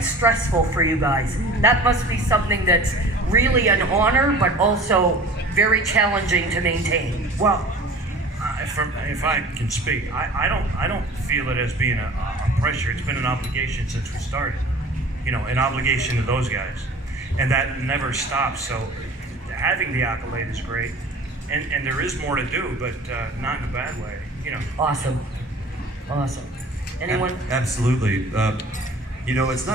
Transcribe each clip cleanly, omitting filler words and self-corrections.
stressful for you guys. That must be something that's really an honor, but also very challenging to maintain. Well, if I can speak, I don't feel it as being a pressure. It's been an obligation since we started. You know, an obligation to those guys, and that never stops. So having the accolade is great, and there is more to do, but not in a bad way. You know. Awesome. Anyone? Absolutely. You know, it's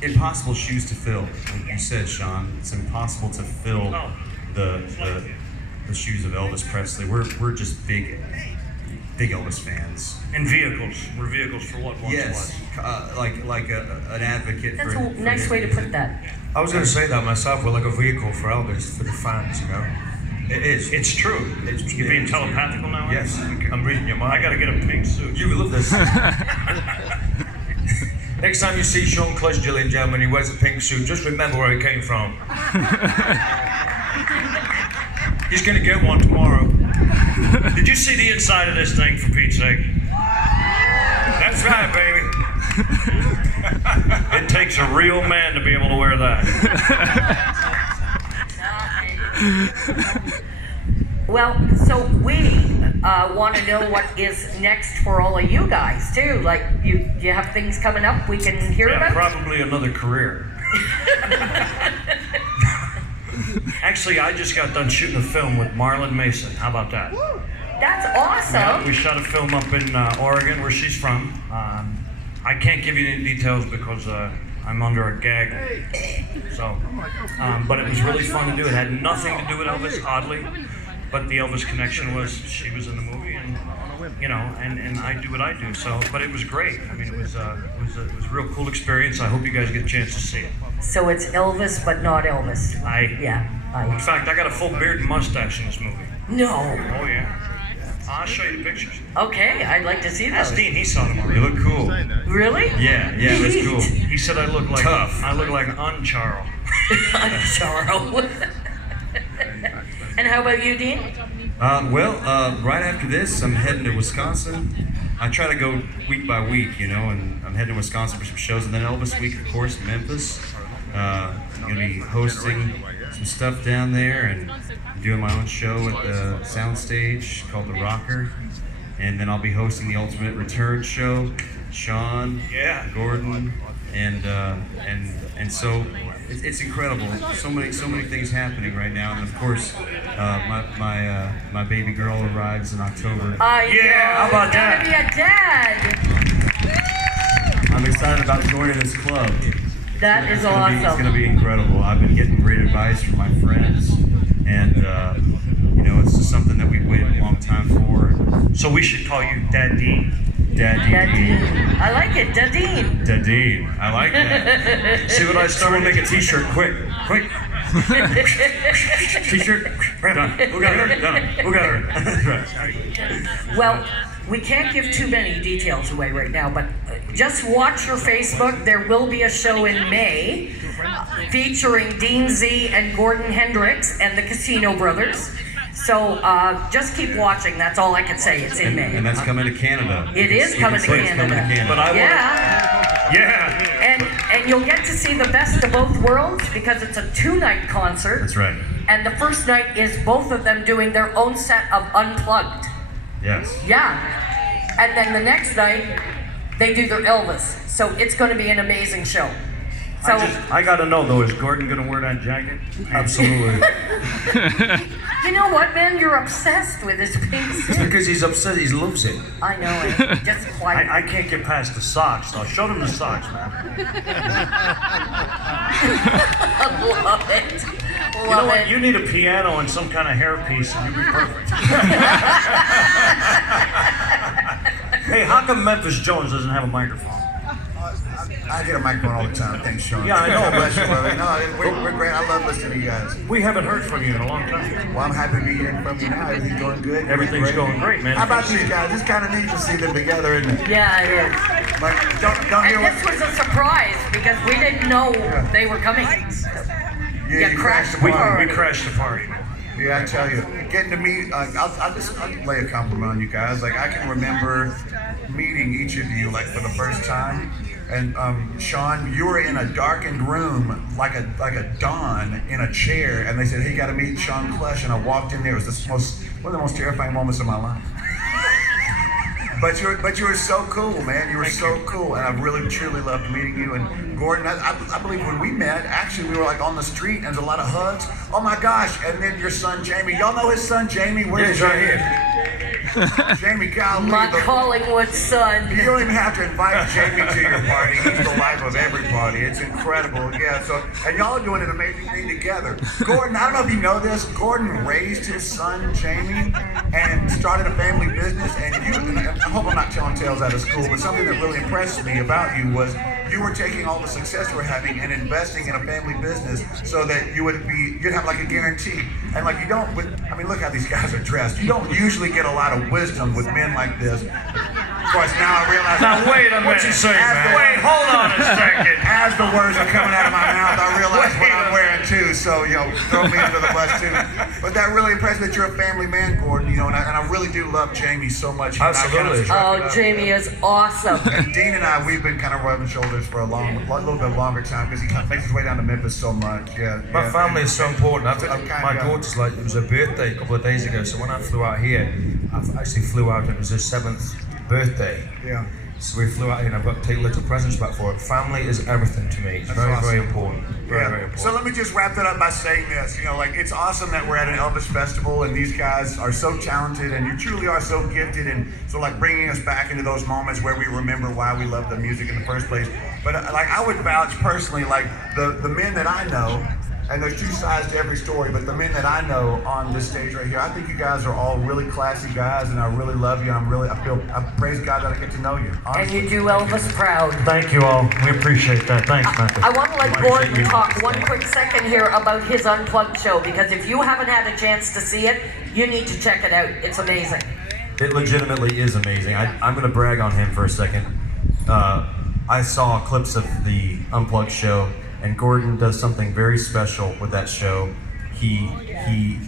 impossible shoes to fill. Like you said, Shawn, it's impossible to fill the shoes of Elvis Presley. We're just big Elvis fans. And vehicles. We're vehicles for what once yes, was. Like an advocate. That's for a nice way to put that. I was going to say that myself. We're like a vehicle for Elvis, for the fans, you know. It is. It's true. You're being telepathical now? Yes, I'm reading your mind. I gotta get a pink suit. You will love this. Next time you see Shawn Klush, Gillian, when he wears a pink suit, just remember where he came from. He's going to get one tomorrow. Did you see the inside of this thing, for Pete's sake? That's right, baby. It takes a real man to be able to wear that. Well, so we want to know what is next for all of you guys too. Like, you have things coming up we can hear about? Probably another career. Actually, I just got done shooting a film with Marlon Mason. How about that? That's awesome. Yeah, we shot a film up in Oregon, where she's from. I can't give you any details because I'm under a gag. So, but it was really fun to do. It had nothing to do with Elvis, oddly, but the Elvis connection was she was in the movie, and you know, and I do what I do. So, but it was great. I mean, it was a real cool experience. I hope you guys get a chance to see it. So it's Elvis, but not Elvis. In fact, I got a full beard and mustache in this movie. No. Oh yeah. I'll show you the pictures. Okay, I'd like to see those. Ask Dean, he saw them already. You look cool. Really? Yeah, it was cool. He said I look like tough. I look like Uncharl. Uncharl. And how about you, Dean? Right after this, I'm heading to Wisconsin. I try to go week by week, you know, and I'm heading to Wisconsin for some shows, and then Elvis Week, of course, Memphis. I'm going to be hosting some stuff down there and doing my own show at the soundstage called The Rocker. And then I'll be hosting the Ultimate Return show, Shawn, Gordon, and so it's incredible. So many things happening right now, and of course, my baby girl arrives in October. How about that? Be a dad. I'm excited about joining this club. That is awesome. It's going to be incredible. I've been getting great advice from my friends, and you know, it's just something that we've waited a long time for. So we should call you Daddy. Dadine. I like it, Dadine. Dadine. I like that. See what I started? Make a t-shirt, quick. T-shirt. Done. Who got her? Done. Who got her? Well, we can't give too many details away right now, but just watch your Facebook. There will be a show in May featuring Dean Z and Gordon Hendricks and the Casino Brothers. So just keep watching. That's all I can say. It's in May. And that's coming to Canada. It is coming to Canada. But I And you'll get to see the best of both worlds because it's a 2-night concert. That's right. And the first night is both of them doing their own set of Unplugged. Yes. Yeah. And then the next night, they do their Elvis. So it's going to be an amazing show. So I got to know, though, is Gordon going to wear that jacket? Absolutely. you know what, man? You're obsessed with his pink suit. It's because he's upset. He loves it. I know it. Just quiet. I can't get past the socks, though. Show them the socks, man. Love it. You know what? You need a piano and some kind of hairpiece, and you'd be perfect. Hey, how come Memphis Jones doesn't have a microphone? I get a microphone all the time. Thanks, Shawn. Yeah, I know. Bless you, brother. No, we're great. I love listening to you guys. We haven't heard from you in a long time. Well, I'm happy to be hearing from you now. Everything's going good. Everything's going great, man. How about these guys? It's kind of neat to see them together, isn't it? Yeah, it is. But don't hear And this was a surprise because we didn't know they were coming. you crashed the We party. crashed the party. Yeah, I tell you, getting to meet, I'll lay a compliment on you guys. Like, I can remember meeting each of you, like, for the first time And Shawn, you were in a darkened room, like a dawn, in a chair, and they said, "Hey, you got to meet Shawn Klush." And I walked in there. It was one of the most terrifying moments of my life. But you were so cool, man. You were so cool, and I really truly loved meeting you. And Gordon, I believe when we met, actually we were like on the street, and there's a lot of hugs. Oh my gosh! And then your son Jamie. Y'all know his son Jamie? Where's Yeah, he's right here. Jamie, golly, My Collingwood son. you don't even have to invite Jamie to your party. He's the life of every party. It's incredible. Yeah, so, and y'all are doing an amazing thing together. Gordon, I don't know if you know this, Gordon raised his son, Jamie, and started a family business, and I hope I'm not telling tales out of school, but something that really impressed me about you was you were taking all the success you were having and investing in a family business so that you'd have like a guarantee. And like look how these guys are dressed. You don't usually get a lot of wisdom with men like this. Of course, now I realize. Now wait a minute. What's he saying, man? Wait, hold on a second. As the words are coming out of my mouth, I realize what I'm wearing too. So throw me under the bus too. But that really impressed me that you're a family man, Gordon. And I really do love Jamie so much. Absolutely. Oh, Jamie is awesome. And Dean and I, we've been kind of rubbing shoulders for a little bit longer time because he kind of makes his way down to Memphis so much. Yeah. My family is so important. My of- daughter's it was her birthday a couple of days ago, so when I flew out here, I actually flew out and it was her 7th birthday. Yeah. So we flew out here and I've got to take little presents back for her. Family is everything to me. It's That's very, awesome. very important. Very, very important. So let me just wrap that up by saying this. It's awesome that we're at an Elvis festival and these guys are so talented and you truly are so gifted and so bringing us back into those moments where we remember why we love the music in the first place. But I would vouch personally, the men that I know, and there's two sides to every story, but the men that I know on this stage right here, I think you guys are all really classy guys, and I really love you. I praise God that I get to know you. Honestly. And you do Elvis proud. Thank you all. We appreciate that. Thanks, Memphis. I want to let Gordon talk one quick second here about his Unplugged show, because if you haven't had a chance to see it, you need to check it out. It's amazing. It legitimately is amazing. I'm going to brag on him for a second. I saw clips of the Unplugged show, and Gordon does something very special with that show. He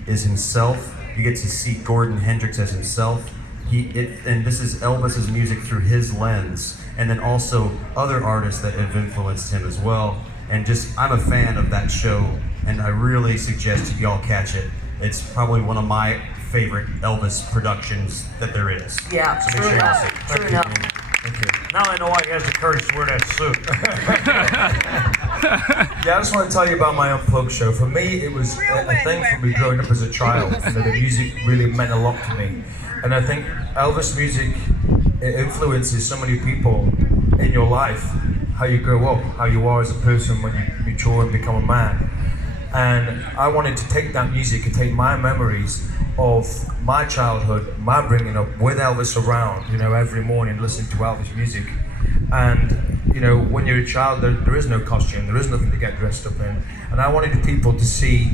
is himself. You get to see Gordon Hendricks as himself. And this is Elvis's music through his lens, and then also other artists that have influenced him as well. And I'm a fan of that show, and I really suggest y'all catch it. It's probably one of my favorite Elvis productions that there is. Yeah, So make true sure y'all enough. see it. True enough. Thank you. Now I know why he has the courage to wear that suit. Yeah, I just want to tell you about my Unplugged show. For me, it was a thing for me growing up as a child. The music really meant a lot to me. And I think Elvis music influences so many people in your life, how you grow up, how you are as a person when you mature and become a man. And I wanted to take that music and take my memories of my childhood, my bringing up with Elvis around, every morning listening to Elvis music. And, when you're a child, there is no costume, there is nothing to get dressed up in. And I wanted people to see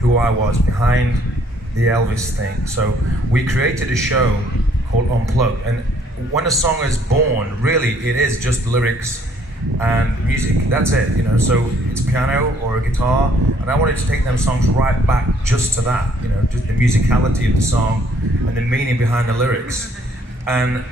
who I was behind the Elvis thing. So we created a show called Unplugged. And when a song is born, really, it is just lyrics and music. That's it, so it's piano or a guitar. And I wanted to take them songs right back just to that, just the musicality of the song and the meaning behind the lyrics. And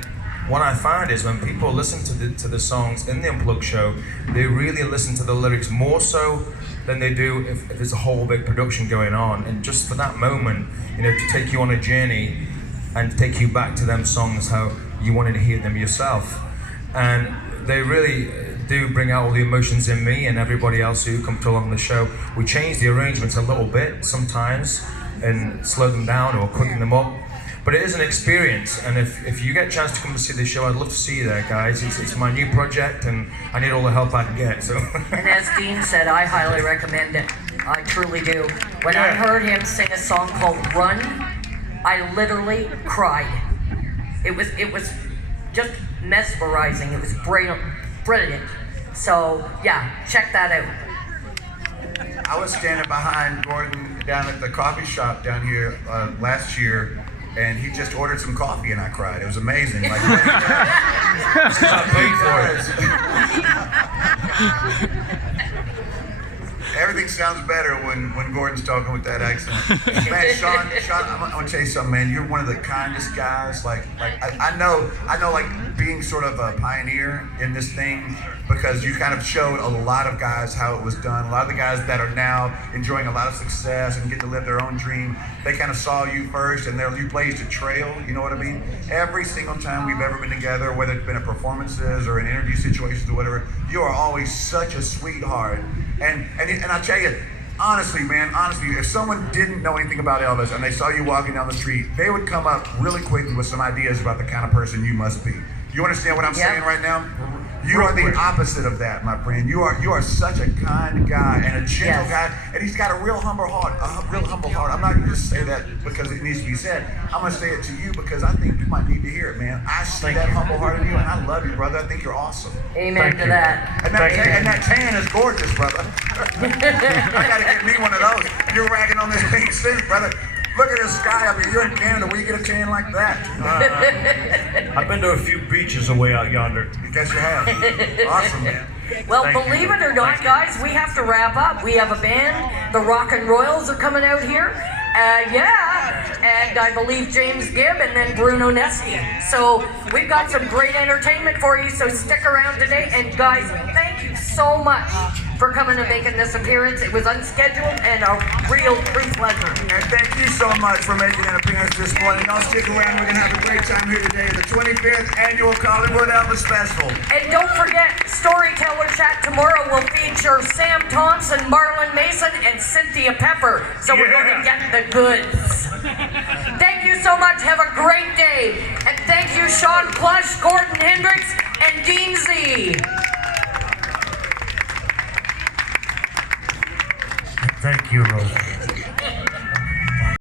what I find is when people listen to the songs in the Unplugged show, they really listen to the lyrics more so than they do if there's a whole big production going on. And just for that moment, to take you on a journey and take you back to them songs how you wanted to hear them yourself. And they really do bring out all the emotions in me and everybody else who comes along the show. We change the arrangements a little bit sometimes and slow them down or quicken them up. But it is an experience, and if you get a chance to come and see the show, I'd love to see you there, guys. It's my new project, and I need all the help I can get. So. And as Dean said, I highly recommend it. I truly do. When I heard him sing a song called Run, I literally cried. It was just mesmerizing. It was brilliant. So yeah, check that out. I was standing behind Gordon down at the coffee shop down here last year, and he just ordered some coffee, and I cried. It was amazing. Like, I paid for it. everything's sounds better when Gordon's talking with that accent. Man, Shawn, I'm gonna tell you something, man. You're one of the kindest guys. Like I know, like being sort of a pioneer in this thing because you kind of showed a lot of guys how it was done. A lot of the guys that are now enjoying a lot of success and get to live their own dream, they kind of saw you first, and you blazed a trail. You know what I mean? Every single time we've ever been together, whether it's been at performances or in interview situations or whatever, you are always such a sweetheart. And I'll tell you, honestly, man, if someone didn't know anything about Elvis and they saw you walking down the street, they would come up really quickly with some ideas about the kind of person you must be. You understand what I'm saying right now? You are the opposite of that, my friend. You are such a kind guy and a gentle guy, and he's got a real humble heart. I'm not going to say that because it needs to be said. I'm going to say it to you because I think you might need to hear it, man. I see that humble heart in you, and I love you, brother. I think you're awesome. Amen to that. And that tan is gorgeous, brother. I got to get me one of those. You're ragging on this pink suit, brother. Look at this sky up here. You're in Canada. Where you get a tan like that? I've been to a few beaches away out yonder. I guess you have. Awesome, man. Well, believe it or not, guys, we have to wrap up. We have a band. The Rock and Royals are coming out here. And I believe James Gibb and then Bruno Nesti. So we've got some great entertainment for you, so stick around today. And guys, thank you so much for coming and making this appearance. It was unscheduled and a real true pleasure. And thank you so much for making an appearance this morning. Y'all stick around. We're going to have a great time here today at the 25th Annual Collingwood Elvis Festival. And don't forget, Storyteller Chat tomorrow will feature Sam Thompson, Marlon Mason, and Cynthia Pepper. So we're going to get the goods. Thank you so much. Have a great day. And thank you, Shawn Klush, Gordon Hendricks, and Dean Z. Thank you, Rosie.